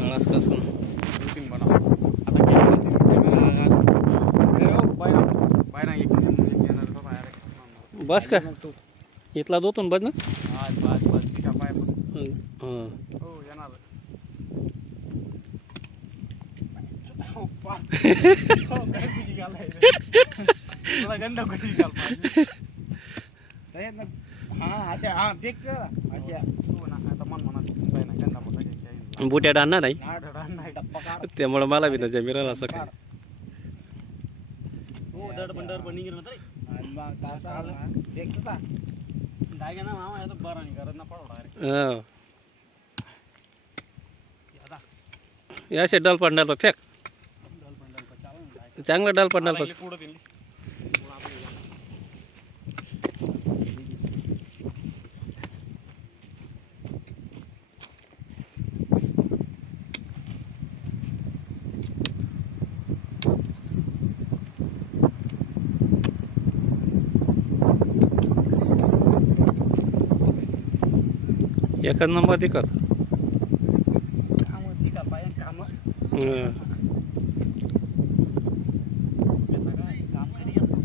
नळास कसून शूटिंग बनव आता कॅमेरा बाहेर एक येणार तो बाहेर बस का इथला दोतून बस ना आज बस बस तिका पाय हां हो येणार काय तुझी गाल आहे तुला गंदा कशी गाल हा अशा हा फेक अशा तू ना आता मन म्हणत काय ना गंदा म्हणत बुट्या आणणार नाही नाही डप्पा काढ त्यामुळे मला बी ना जमिराला असं काय हो दड पण निघेल ना तरी आणि मग कासा फेक होता काय ना मामा आता बरा नाही करत ना पडवला रे हां आता या असे डल पडणार बघ फेक दल पण चालू चांगलं डल पडणार बघ पुढे दिली एकच नंबर दिखत काम तिका पाय काम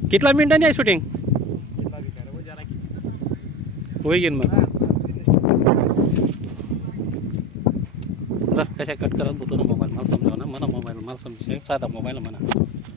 कितला मिनिटांनी आहे शूटिंग जरा होई गेन मग बस कशा कट करत होतो ना मोबाईल मला समजावं ना मला मोबाईल मला समजा साधा मोबाईल म्हणा